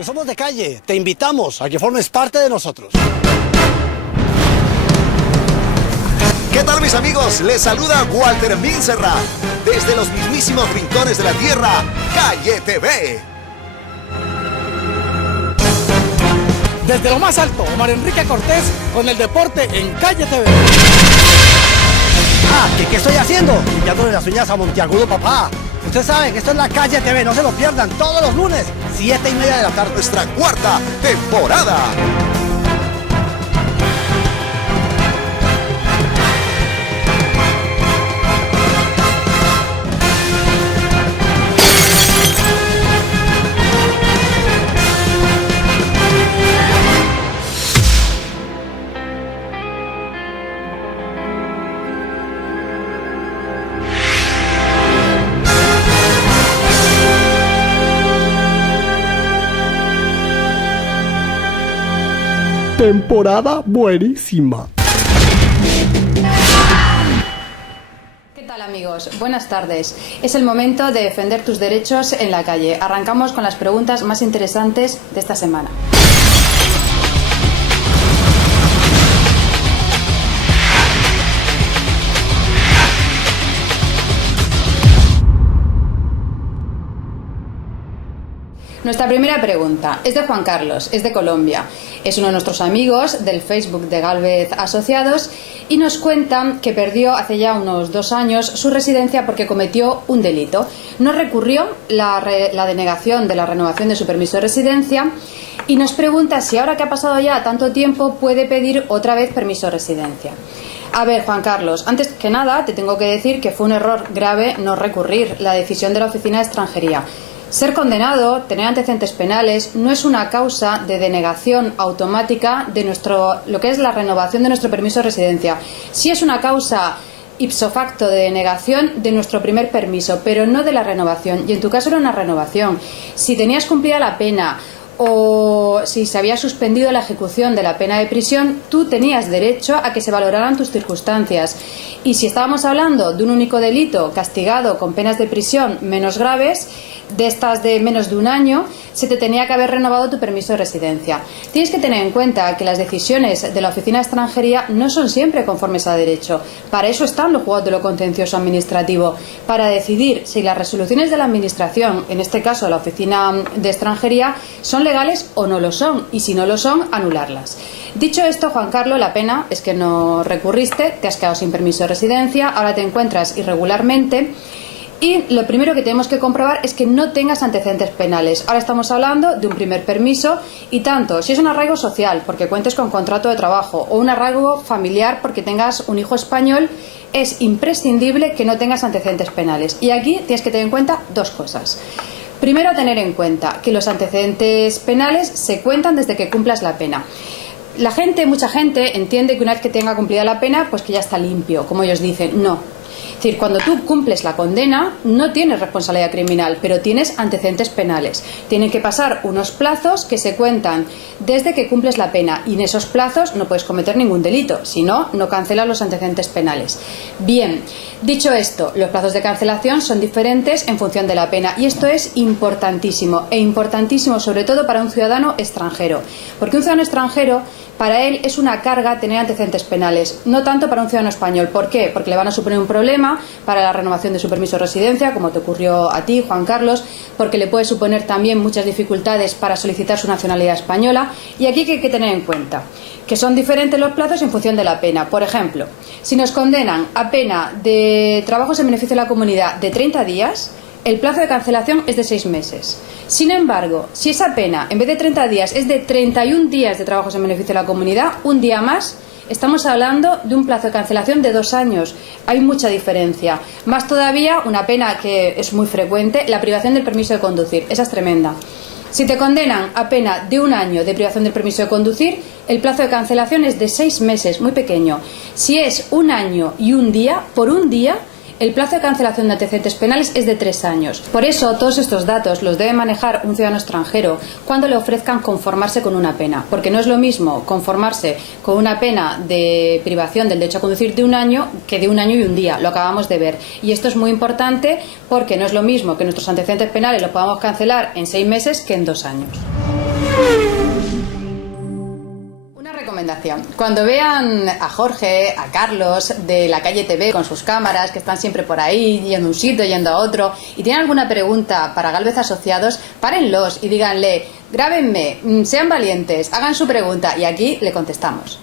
Porque somos de calle, te invitamos a que formes parte de nosotros. ¿Qué tal, mis amigos? Les saluda Walter Minserra desde los mismísimos rincones de la tierra, Calle TV. Desde lo más alto, Omar Enrique Cortés con el deporte en Calle TV. ¿Qué estoy haciendo? Limpiándole las uñas a Monteagudo, papá. Ustedes saben que esto es la Calle TV, no se lo pierdan, todos los lunes, 7:30 de la tarde. Nuestra cuarta temporada. Temporada buenísima. ¿Qué tal, amigos? Buenas tardes. Es el momento de defender tus derechos en la calle. Arrancamos con las preguntas más interesantes de esta semana. Nuestra primera pregunta es de Juan Carlos, es de Colombia. Es uno de nuestros amigos del Facebook de Gálvez Asociados y nos cuenta que perdió hace ya unos 2 años su residencia porque cometió un delito. No recurrió la denegación de la renovación de su permiso de residencia y nos pregunta si ahora que ha pasado ya tanto tiempo puede pedir otra vez permiso de residencia. A ver, Juan Carlos, antes que nada te tengo que decir que fue un error grave no recurrir la decisión de la Oficina de Extranjería. Ser condenado, tener antecedentes penales, no es una causa de denegación automática de lo que es la renovación de nuestro permiso de residencia. Sí es una causa ipso facto de denegación de nuestro primer permiso, pero no de la renovación. Y en tu caso era una renovación. Si tenías cumplida la pena o si se había suspendido la ejecución de la pena de prisión, tú tenías derecho a que se valoraran tus circunstancias. Y si estábamos hablando de un único delito castigado con penas de prisión menos graves, de estas de menos de 1 año, se te tenía que haber renovado tu permiso de residencia. Tienes que tener en cuenta que las decisiones de la Oficina de Extranjería no son siempre conformes a derecho. Para eso están los juzgados de lo contencioso administrativo, para decidir si las resoluciones de la Administración, en este caso la Oficina de Extranjería, son legales o no lo son, y si no lo son, anularlas. Dicho esto, Juan Carlos, la pena es que no recurriste, te has quedado sin permiso de residencia, ahora te encuentras irregularmente. Y lo primero que tenemos que comprobar es que no tengas antecedentes penales. Ahora estamos hablando de un primer permiso y tanto si es un arraigo social porque cuentes con contrato de trabajo o un arraigo familiar porque tengas un hijo español, es imprescindible que no tengas antecedentes penales. Y aquí tienes que tener en cuenta 2 cosas. Primero, tener en cuenta que los antecedentes penales se cuentan desde que cumplas la pena. Mucha gente entiende que una vez que tenga cumplida la pena, pues que ya está limpio, como ellos dicen. No. Es decir, cuando tú cumples la condena, no tienes responsabilidad criminal, pero tienes antecedentes penales. Tienen que pasar unos plazos que se cuentan desde que cumples la pena y en esos plazos no puedes cometer ningún delito, si no, no cancelas los antecedentes penales. Bien, dicho esto, los plazos de cancelación son diferentes en función de la pena y esto es importantísimo e importantísimo sobre todo para un ciudadano extranjero, porque un ciudadano extranjero, para él es una carga tener antecedentes penales, no tanto para un ciudadano español. ¿Por qué? Porque le van a suponer un problema para la renovación de su permiso de residencia, como te ocurrió a ti, Juan Carlos, porque le puede suponer también muchas dificultades para solicitar su nacionalidad española. Y aquí hay que tener en cuenta que son diferentes los plazos en función de la pena. Por ejemplo, si nos condenan a pena de trabajos en beneficio de la comunidad de 30 días, el plazo de cancelación es de 6 meses. Sin embargo, si esa pena, en vez de 30 días, es de 31 días de trabajos en beneficio de la comunidad, un día más, estamos hablando de un plazo de cancelación de 2 años. Hay mucha diferencia. Más todavía, una pena que es muy frecuente, la privación del permiso de conducir. Esa es tremenda. Si te condenan a pena de 1 año de privación del permiso de conducir, el plazo de cancelación es de 6 meses, muy pequeño. Si es 1 año y 1 día, por 1 día, el plazo de cancelación de antecedentes penales es de 3 años. Por eso, todos estos datos los debe manejar un ciudadano extranjero cuando le ofrezcan conformarse con una pena. Porque no es lo mismo conformarse con una pena de privación del derecho a conducir de 1 año que de 1 año y 1 día. Lo acabamos de ver. Y esto es muy importante porque no es lo mismo que nuestros antecedentes penales los podamos cancelar en 6 meses que en 2 años. Una recomendación. Cuando vean a Jorge, a Carlos de la Calle TV con sus cámaras, que están siempre por ahí, yendo a un sitio, yendo a otro, y tienen alguna pregunta para Gálvez Asociados, párenlos y díganle, grábenme, sean valientes, hagan su pregunta y aquí le contestamos.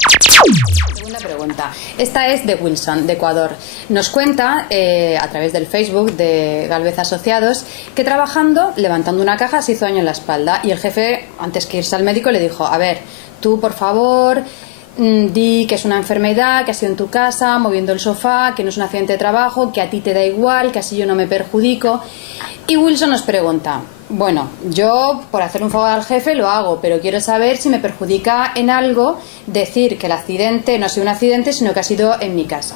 Segunda pregunta. Esta es de Wilson, de Ecuador. Nos cuenta, a través del Facebook de Gálvez Asociados, que trabajando, levantando una caja, se hizo daño en la espalda y el jefe, antes que irse al médico, le dijo, a ver, tú por favor, di que es una enfermedad, que ha sido en tu casa, moviendo el sofá, que no es un accidente de trabajo, que a ti te da igual, que así yo no me perjudico. Y Wilson nos pregunta, bueno, yo por hacer un favor al jefe lo hago, pero quiero saber si me perjudica en algo decir que el accidente no ha sido un accidente, sino que ha sido en mi casa.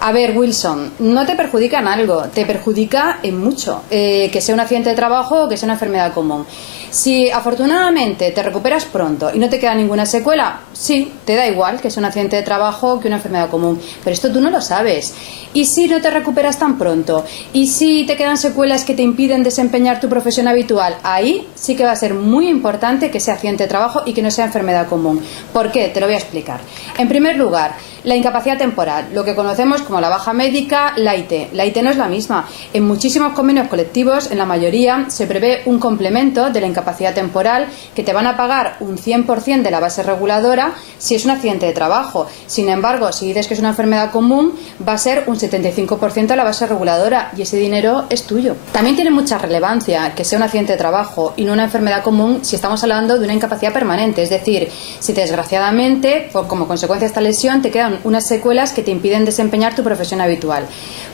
A ver, Wilson, no te perjudica en algo, te perjudica en mucho, que sea un accidente de trabajo o que sea una enfermedad común. Si afortunadamente te recuperas pronto y no te queda ninguna secuela, sí, te da igual que sea un accidente de trabajo que una enfermedad común, pero esto tú no lo sabes. ¿Y si no te recuperas tan pronto? ¿Y si te quedan secuelas que te impiden desempeñar tu profesión habitual? Ahí sí que va a ser muy importante que sea accidente de trabajo y que no sea enfermedad común. ¿Por qué? Te lo voy a explicar. En primer lugar, la incapacidad temporal, lo que conocemos como la baja médica, la IT. La IT no es la misma. En muchísimos convenios colectivos, en la mayoría, se prevé un complemento de la incapacidad temporal que te van a pagar un 100% de la base reguladora si es un accidente de trabajo. Sin embargo, si dices que es una enfermedad común, va a ser un 75% de la base reguladora y ese dinero es tuyo. También tiene mucha relevancia que sea un accidente de trabajo y no una enfermedad común si estamos hablando de una incapacidad permanente. Es decir, si desgraciadamente, como consecuencia de esta lesión, te quedan unas secuelas que te impiden desempeñar tu profesión habitual.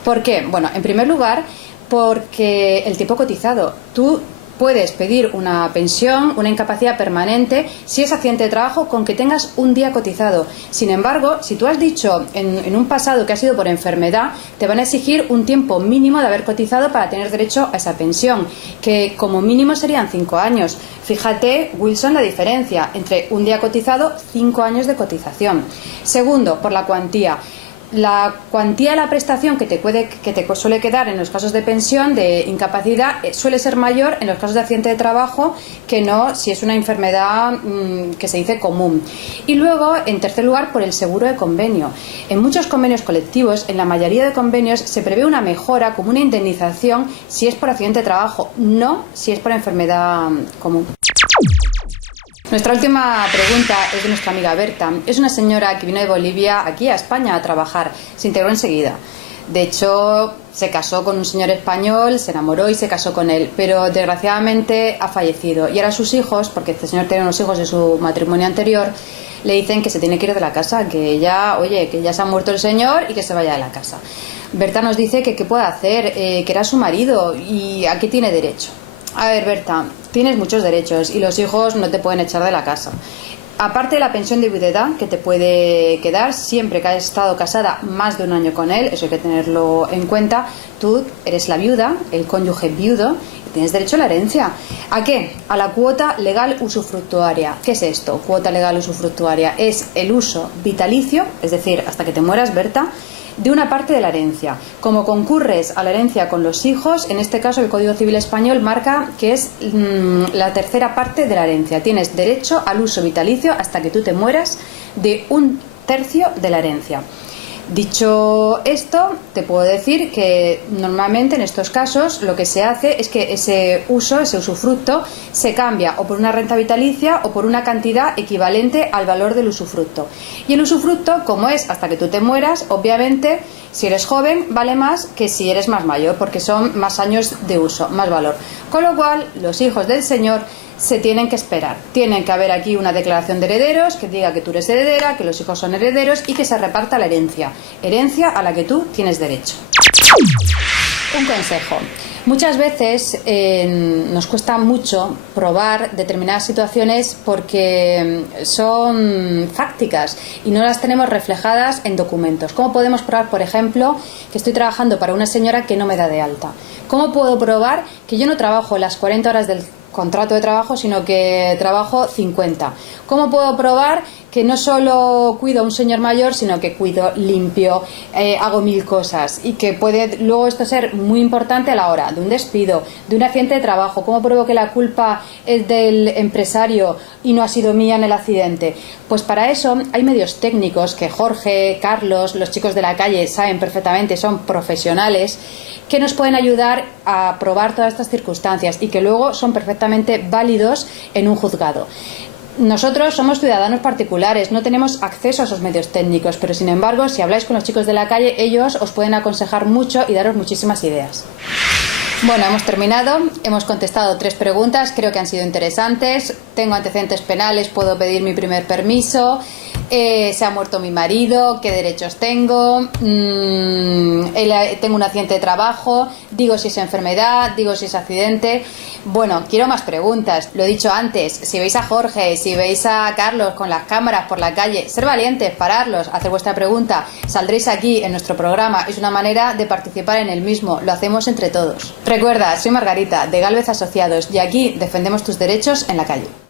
¿Por qué? Bueno, en primer lugar, porque el tiempo cotizado. Tú puedes pedir una pensión, una incapacidad permanente, si es accidente de trabajo, con que tengas un día cotizado. Sin embargo, si tú has dicho en un pasado que ha sido por enfermedad, te van a exigir un tiempo mínimo de haber cotizado para tener derecho a esa pensión, que como mínimo serían 5 años. Fíjate, Wilson, la diferencia entre un día cotizado, 5 años de cotización. Segundo, por la cuantía. La cuantía de la prestación que te suele quedar en los casos de pensión, de incapacidad, suele ser mayor en los casos de accidente de trabajo que no si es una enfermedad que se dice común. Y luego, en tercer lugar, por el seguro de convenio. En muchos convenios colectivos, en la mayoría de convenios, se prevé una mejora como una indemnización si es por accidente de trabajo, no si es por enfermedad común. Nuestra última pregunta es de nuestra amiga Berta. Es una señora que vino de Bolivia aquí a España a trabajar. Se integró enseguida. De hecho, se casó con un señor español, se enamoró y se casó con él. Pero desgraciadamente ha fallecido. Y ahora sus hijos, porque este señor tiene unos hijos de su matrimonio anterior, le dicen que se tiene que ir de la casa, que ya se ha muerto el señor y que se vaya de la casa. Berta nos dice que qué puede hacer, que era su marido y a qué tiene derecho. A ver, Berta, tienes muchos derechos y los hijos no te pueden echar de la casa. Aparte de la pensión de viudedad que te puede quedar siempre que hayas estado casada más de un año con él, eso hay que tenerlo en cuenta, tú eres la viuda, el cónyuge viudo, y tienes derecho a la herencia. ¿A qué? A la cuota legal usufructuaria. ¿Qué es esto? Cuota legal usufructuaria es el uso vitalicio, es decir, hasta que te mueras, Berta, de una parte de la herencia. Como concurres a la herencia con los hijos, en este caso el Código Civil Español marca que es la tercera parte de la herencia. Tienes derecho al uso vitalicio hasta que tú te mueras de 1/3 de la herencia. Dicho esto, te puedo decir que normalmente en estos casos lo que se hace es que ese uso, ese usufructo, se cambia o por una renta vitalicia o por una cantidad equivalente al valor del usufructo. Y el usufructo, como es hasta que tú te mueras, obviamente, si eres joven, vale más que si eres más mayor, porque son más años de uso, más valor. Con lo cual, los hijos del señor se tienen que esperar. Tienen que haber aquí una declaración de herederos que diga que tú eres heredera, que los hijos son herederos y que se reparta la herencia. Herencia a la que tú tienes derecho. Un consejo. Muchas veces nos cuesta mucho probar determinadas situaciones porque son fácticas y no las tenemos reflejadas en documentos. ¿Cómo podemos probar, por ejemplo, que estoy trabajando para una señora que no me da de alta? ¿Cómo puedo probar que yo no trabajo las 40 horas del contrato de trabajo, sino que trabajo 50? ¿Cómo puedo probar que no solo cuido a un señor mayor, sino que cuido, limpio, hago 1000 cosas, y que puede luego esto ser muy importante a la hora de un despido, de un accidente de trabajo. ¿Cómo pruebo que la culpa es del empresario y no ha sido mía en el accidente? Pues para eso hay medios técnicos que Jorge, Carlos, los chicos de la calle saben perfectamente, son profesionales, que nos pueden ayudar a probar todas estas circunstancias y que luego son perfectamente válidos en un juzgado. Nosotros somos ciudadanos particulares, no tenemos acceso a esos medios técnicos, pero sin embargo, si habláis con los chicos de la calle, ellos os pueden aconsejar mucho y daros muchísimas ideas. Bueno, hemos terminado, hemos contestado 3 preguntas, creo que han sido interesantes. Tengo antecedentes penales, puedo pedir mi primer permiso, se ha muerto mi marido, qué derechos tengo, tengo un accidente de trabajo, digo si es enfermedad, digo si es accidente. Bueno, quiero más preguntas, lo he dicho antes, si veis a Jorge, si veis a Carlos con las cámaras por la calle, ser valientes, pararlos, hacer vuestra pregunta, saldréis aquí en nuestro programa, es una manera de participar en el mismo, lo hacemos entre todos. Recuerda, soy Margarita, de Gálvez Asociados, y aquí defendemos tus derechos en la calle.